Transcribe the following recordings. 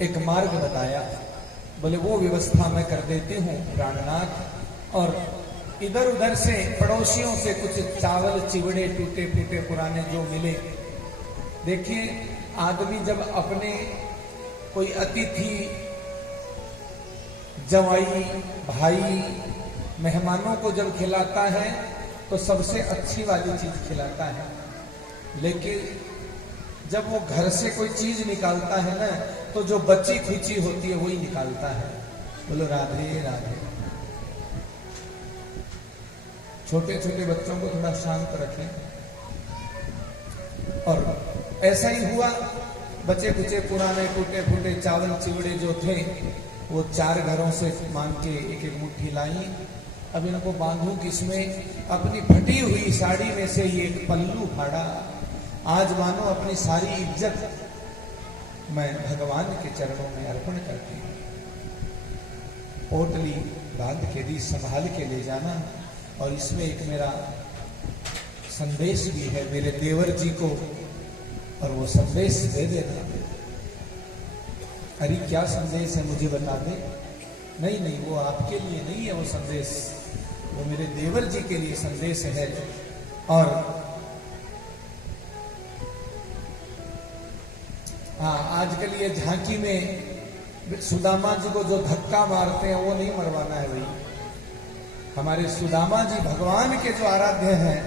एक मार्ग बताया। बोले वो व्यवस्था मैं कर देती हूँ प्राणनाथ। और इधर उधर से पड़ोसियों से कुछ चावल चिवड़े टूटे फूटे पुराने जो मिले। देखिए आदमी जब अपने कोई अतिथि जवाई भाई मेहमानों को जब खिलाता है तो सबसे अच्छी वाली चीज खिलाता है, लेकिन जब वो घर से कोई चीज निकालता है ना तो जो बची खुची होती है वही निकालता है। बोलो राधे राधे। छोटे छोटे बच्चों को थोड़ा शांत रखें। और ऐसा ही हुआ, बचे कुचे पुराने टूटे फूटे चावल चिवड़े जो थे वो 4 घरों से मांग के एक एक मुट्ठी लाई। अब इनको बांधू किसमें? अपनी फटी हुई साड़ी में से ही एक पल्लू फाड़ा। आज मानो अपनी सारी इज्जत मैं भगवान के चरणों में अर्पण करती हूँ। पोटली बांध के दी, संभाल के ले जाना। और इसमें एक मेरा संदेश भी है मेरे देवर जी को, और वो संदेश दे देना। अरे क्या संदेश है मुझे बता दे। नहीं नहीं, वो आपके लिए नहीं है वो संदेश, वो मेरे देवर जी के लिए संदेश है। और हाँ, आजकल ये झांकी में सुदामा जी को जो धक्का मारते हैं वो नहीं मरवाना है भाई। हमारे सुदामा जी भगवान के जो आराध्य हैं,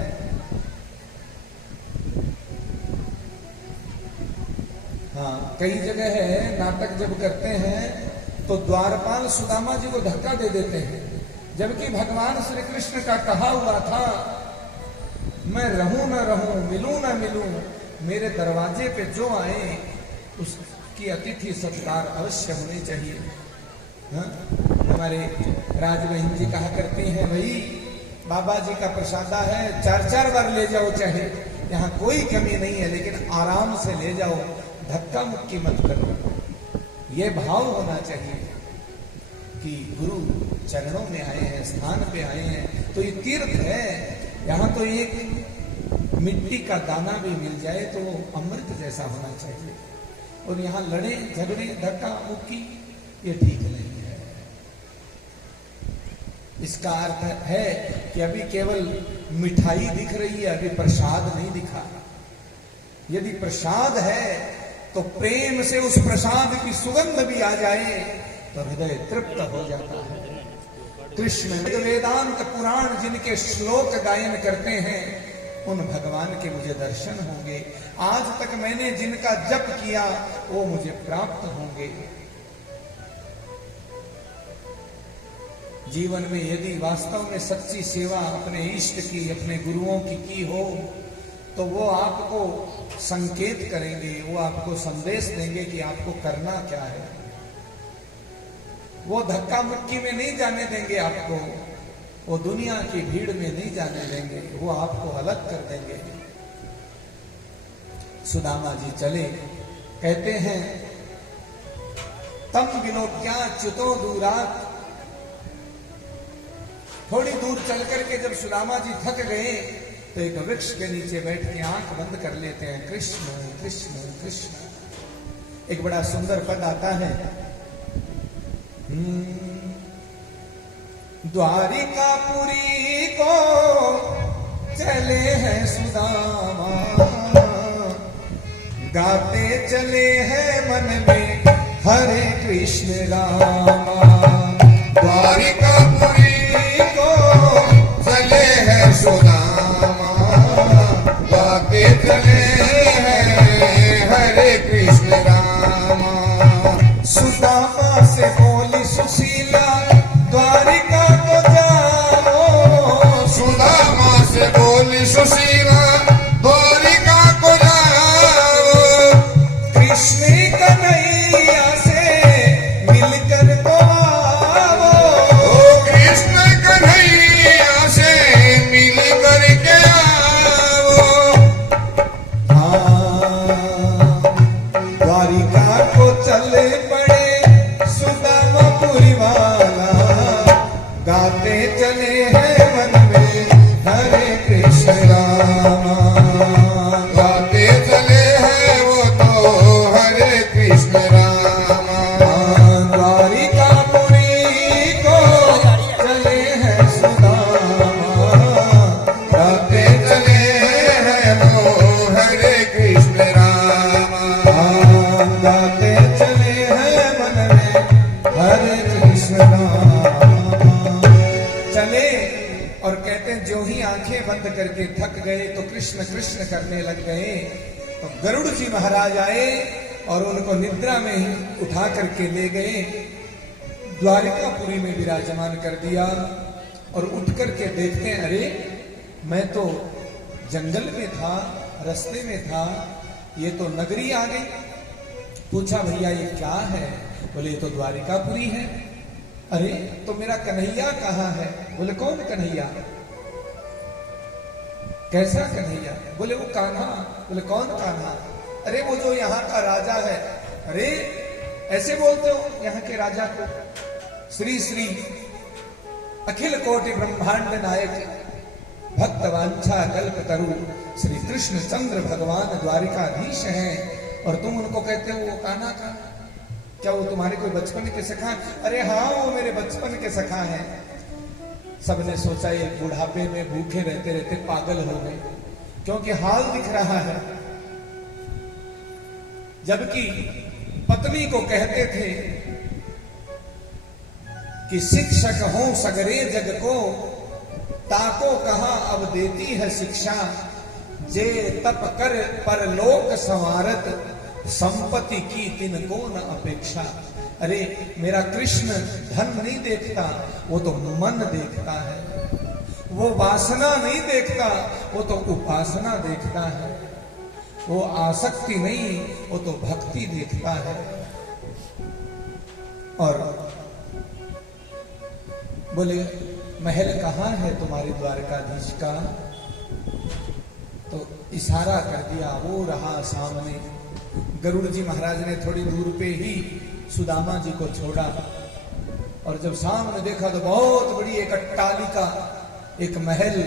हाँ कई जगह है नाटक जब करते हैं तो द्वारपाल सुदामा जी को धक्का दे देते हैं, जबकि भगवान श्री कृष्ण का कहा हुआ था मैं रहूं न रहूं, मिलूं न मिलूं, मेरे दरवाजे पे जो आए उसकी अतिथि सत्कार अवश्य होनी चाहिए। हाँ? हमारे राज बहन जी कहा करती हैं भाई बाबा जी का प्रसादा है 4-4 बार ले जाओ, चाहे यहाँ कोई कमी नहीं है, लेकिन आराम से ले जाओ, धक्का मुक्की मत करो। ये भाव होना चाहिए कि गुरु चरणों में आए हैं, स्थान पे आए हैं तो ये तीर्थ है। यहाँ तो एक मिट्टी का दाना भी मिल जाए तो वो अमृत जैसा होना चाहिए। और यहाँ लड़े झगड़े धक्का मुक्की ये ठीक नहीं है। इसका अर्थ है कि अभी केवल मिठाई दिख रही है, अभी प्रसाद नहीं दिखा। यदि प्रसाद है तो प्रेम से उस प्रसाद की सुगंध भी आ जाए तो हृदय तृप्त हो जाता है। कृष्ण वेदांत पुराण जिनके श्लोक गायन करते हैं उन भगवान के मुझे दर्शन होंगे। आज तक मैंने जिनका जप किया वो मुझे प्राप्त होंगे। जीवन में यदि वास्तव में सच्ची सेवा अपने इष्ट की, अपने गुरुओं की हो तो वो आपको संकेत करेंगे, वो आपको संदेश देंगे कि आपको करना क्या है। वो धक्का मुक्की में नहीं जाने देंगे आपको, वो दुनिया की भीड़ में नहीं जाने देंगे, वो आपको अलग कर देंगे। सुदामा जी चले, कहते हैं तम बिनो क्या च्युतो दूरात। थोड़ी दूर चल करके जब सुदामा जी थक गए तो एक वृक्ष के नीचे बैठ के आंख बंद कर लेते हैं। कृष्ण कृष्ण कृष्ण। एक बड़ा सुंदर पद आता है, द्वारिकापुरी को चले हैं सुदामा, गाते चले हैं मन में हरे कृष्ण रामा। द्वारिकापुरी को चले हैं सुदामा, गाते चले हैं हरे कृष्ण रामा। सुदामा से बोली सुशीला द्वारिका को जाओ। सुदामा से बोली सुशीला द्वारिका को जाओ। कृष्ण कन्हैया से मिलकर तो आओ। कृष्ण कन्हैया से मिलकर के आओ। हाँ, द्वारिका को चले पड़े सुदामापुरी वाला, गाते चले हैं मन में हरे कृष्ण रामा। गाते चले हैं वो तो हरे कृष्ण रामा। कृष्ण कृष्ण करने लग गए तो गरुड़ जी महाराज आए और उनको निद्रा में ही उठा करके ले गए, द्वारिकापुरी में विराजमान कर दिया। और उठ करके देखते हैं, अरे मैं तो जंगल में था, रास्ते में था, ये तो नगरी आ गई। पूछा भैया ये क्या है? बोले ये तो द्वारिकापुरी है। अरे तो मेरा कन्हैया कहाँ है? बोले कौन कन्हैया? कैसा कन्हैया? बोले वो कान्हा। बोले कौन कान्हा? अरे वो जो यहाँ का राजा है। अरे ऐसे बोलते हो यहाँ के राजा को? श्री श्री अखिल कोटि ब्रह्मांड नायक भक्त वांछा कल्पतरु श्री कृष्ण चंद्र भगवान द्वारिकाधीश हैं और तुम उनको कहते हो वो कान्हा का? क्या वो तुम्हारे कोई बचपन के सखा? अरे हाँ वो मेरे बचपन के सखा हैं। सबने सोचा ये बुढ़ापे में भूखे रहते रहते पागल हो गए, क्योंकि हाल दिख रहा है। जबकि पत्नी को कहते थे कि शिक्षक हो सगरे जग को, ताको कहां अब देती है शिक्षा, जे तप कर परलोक संवारत, संपत्ति की तिनको न अपेक्षा। अरे मेरा कृष्ण धन नहीं देखता, वो तो मन देखता है। वो वासना नहीं देखता, वो तो उपासना देखता है। वो आसक्ति नहीं, वो तो भक्ति देखता है। और बोले महल कहाँ है तुम्हारे द्वारकाधीश का? तो इशारा कर दिया, वो रहा सामने। गरुड़ जी महाराज ने थोड़ी दूर पे ही सुदामा जी को छोड़ा और जब सामने देखा तो बहुत बड़ी एक अट्टालिका, एक महल,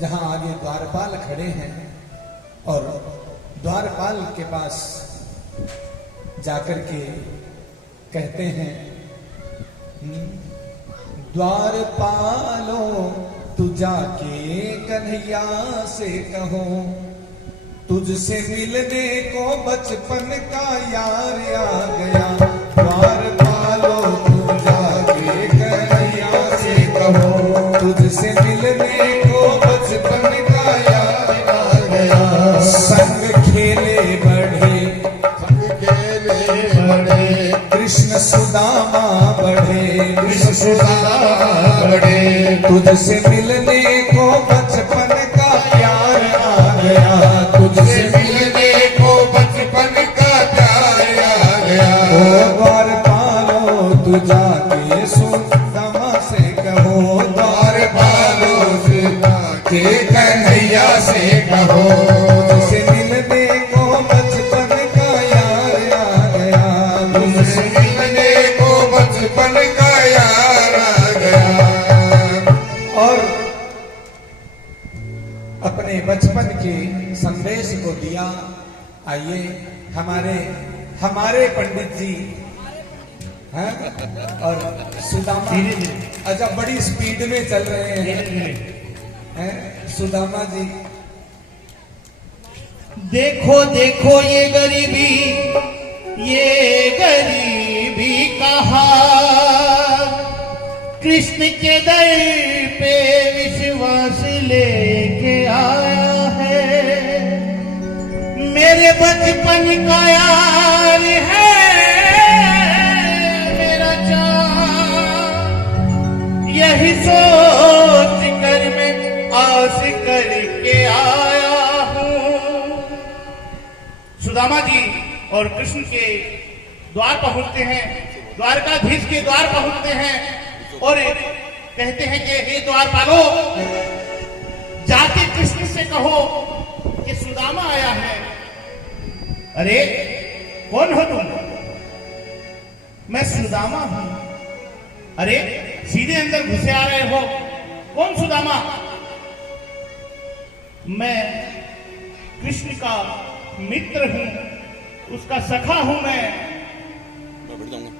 जहां आगे द्वारपाल खड़े हैं। और द्वारपाल के पास जाकर के कहते हैं, द्वारपालो तू जाके कन्हैया से कहो, तुझसे मिलने को बचपन का यार आ गया। द्वारपालो तू जाके कन्हैया से कहो, तुझसे मिलने को बचपन का यार आ गया। संग खेले बढ़े, कृष्ण सुदामा बढ़े, कृष्ण सुदामा बढ़े, तुझसे मिलने को बचपन का प्यार आ गया। तुझसे मिलने को बचपन का प्यार आ गया। ओ द्वारपालो तू जाके सुदामा से कहो, द्वारपालो तू जाके कन्हैया से कहो, तुझसे मिलने को बचपन का यार आ गया। तुझसे मिलने को बचपन का यार आ गया। और अपने बचपन के संदेश को दिया। आइए हमारे पंडित जी हैं और सुदामा अच्छा बड़ी स्पीड में चल रहे हैं सुदामा जी। देखो देखो ये गरीबी कहा, कृष्ण के दर पे विश्वास लेके आया है। मेरे बचपन का यार है मेरा चाँद, यही सोच कर मैं आस करके आया हूँ। सुदामा जी और कृष्ण के द्वार पहुंचते हैं, द्वारकाधीश के द्वार पहुंचते हैं और कहते हैं कि हे द्वारपालो, जाके कृष्ण से कहो कि सुदामा आया है। अरे कौन हो तुम? मैं सुदामा हूं। अरे सीधे अंदर घुसे आ रहे हो, कौन सुदामा? मैं कृष्ण का मित्र हूं, उसका सखा हूं मैं।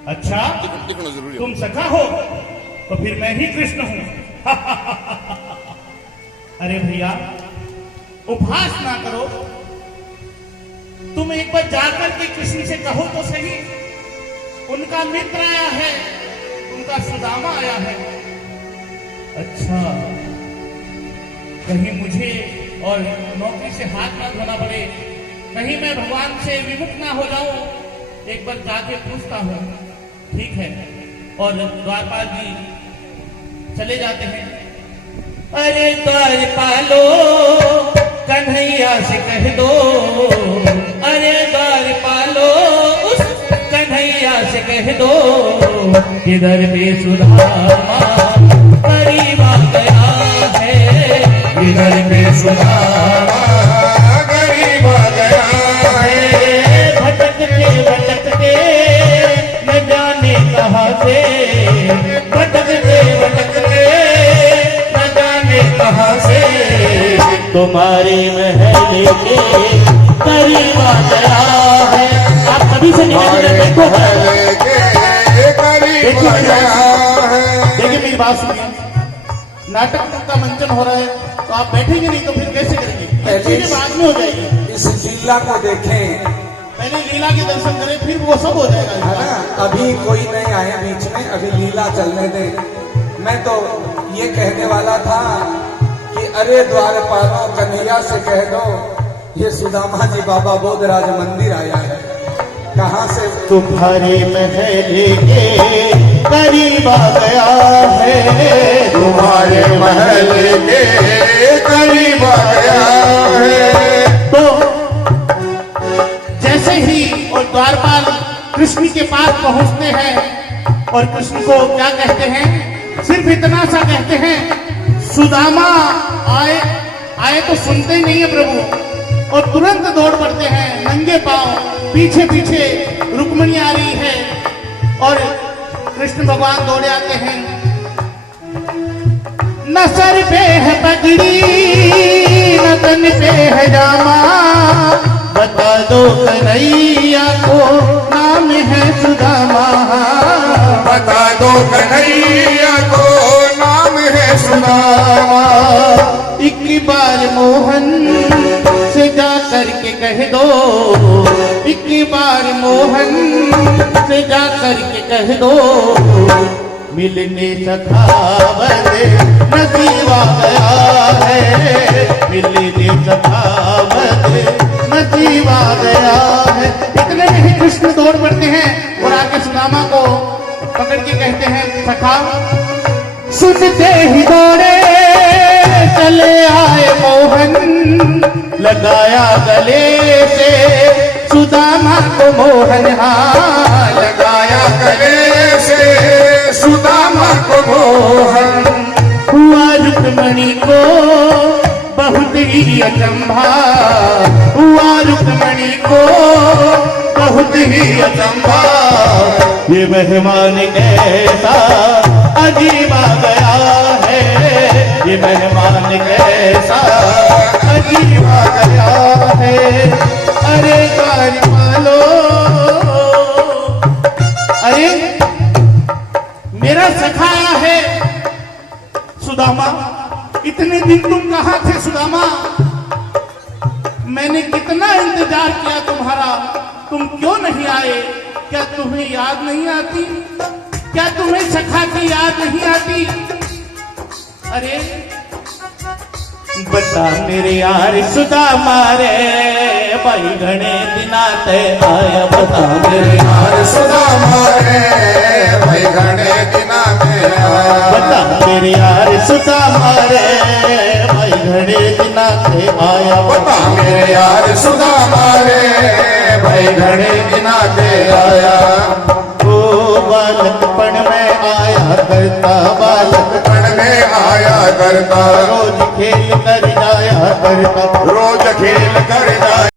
अच्छा तुम सखा हो तो फिर मैं ही कृष्ण हूं। अरे भैया उपहास ना करो, तुम एक बार जाकर के कृष्ण से कहो तो सही, उनका मित्र आया है, उनका सुदामा आया है। अच्छा कहीं मुझे और नौकरी से हाथ ना धोना पड़े, कहीं मैं भगवान से विमुख ना हो जाऊं, एक बार जाके पूछता हूँ। ठीक है। और द्वारपाल जी चले जाते हैं। अरे द्वारपालो कन्हैया से कह दो, अरे द्वारपालो उस कन्हैया से कह दो, किधर में सुदामा करीब आ गया है, किधर में सुदामा करीब आ गया है। भटकते न जाने कहाँ से, भटकते न जाने कहाँ से, तुम्हारे महल के करीब आ गया है। आप कभी से निकल देखो, देखिए मेरी बात सुनिए, नाटक का मंचन हो रहा है तो आप बैठेंगे नहीं तो फिर कैसे करेंगे, चीजें बाद में हो जाएगी। इस लीला को देखें, पहले लीला के दर्शन करें, फिर वो सब हो जाएगा, है ना। अभी कोई नहीं आया बीच में, अभी लीला चलने दे। मैं तो ये कहने वाला था कि अरे द्वारपालों कन्हैया से कह दो, ये सुदामा जी बाबा बोधराज मंदिर आया है। कहाँ से? तुम्हारे महल के करीब आ गया है, तुम्हारे महल के करीब आ गया है। तो जैसे ही और द्वारपाल कृष्ण के पास पहुंचते हैं और कृष्ण को क्या कहते हैं, सिर्फ इतना सा कहते हैं, सुदामा आए आए तो सुनते ही नहीं है प्रभु, और तुरंत दौड़ पड़ते हैं नंगे पांव, पीछे पीछे रुक्मणी आ रही है और कृष्ण भगवान दौड़े आते हैं। न सर पे है पगड़ी न तन पे है जामा, बता दो कन्हैया को नाम है सुदामा, बता दो कन्हैया को नाम है सुदामा। एक बार मोहन से जा करके कह दो, एक बार मोहन से जा करके कह दो, मिलने सखावत नसीब आ गया है, मिलने सखावत नसीब आ गया है। इतने में ही कृष्ण दौड़ पड़ते हैं और आके सुदामा को पकड़ के कहते हैं, सखा। सुनते ही दौड़े चले आए मोहन, लगाया गले से सुदामा को मोहन, हाँ लगाया गले से सुदामा को मोहन। हुआ रुक्मणी को बहुत ही अचंभा, हुआ रुक्मणी को बहुत ही अचंभा, ये मेहमान कैसा अजीब आ गया है, ये मेहमान कैसा अजीब आ गया है। अरे द्वारपालो, अरे मेरा सखा आया है सुदामा, इतने दिन तुम कहाँ थे सुदामा, मैंने कितना इंतजार किया तुम्हारा, तुम क्यों नहीं आए, क्या तुम्हें याद नहीं आती, क्या तुम्हें सखा की याद नहीं आती। अरे बता मेरे यार सुदामा रे, भाई घने दिनाते आया, बता मेरे यार सुदामा रे, भाई घने दिना में आया। बता मेरे यार सुदामा रे, भाई घने दिनाते आया, बता मेरे यार सुदामा रे, भाई घने दिना के आया। ओ बालकपन में आया करता, बालकपन में आया करता, रोज खेल कर जाया करता, रोज खेल कर जाया।